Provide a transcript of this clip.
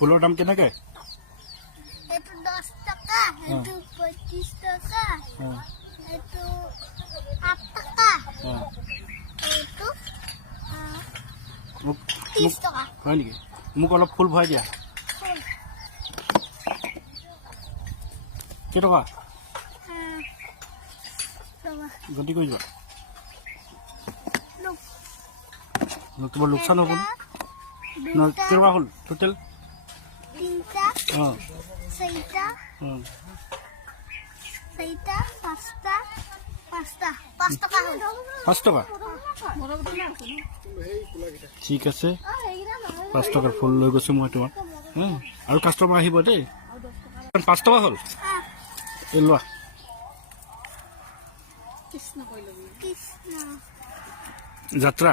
ফুলৰ দাম কেনেকে? এইটো 10 টকা, এইটো 25 টকা, এইটো 8 টকা, এইটো মোক 30 টকা। হয় নেকি? মোক অলপ ফুল ভৰাই দিয়া। কেইটকা? গতি কৰি যোৱা। তোমাৰ লোকচান হ'ব ন? কেইটকা হ'ল টোটেল? 3টা, অঁ 4টা, অঁ 4টা, 5টা, 5 টকা হ'ল। 5 টকা? ঠিক আছে, 5 টকাৰ ফুল লৈ গৈছোঁ মই তোমাক। আৰু কাষ্টমাৰ আহিব দেই। 5 টকা হ'ল, এই লোৱা। কৃষ্ণ যাত্ৰা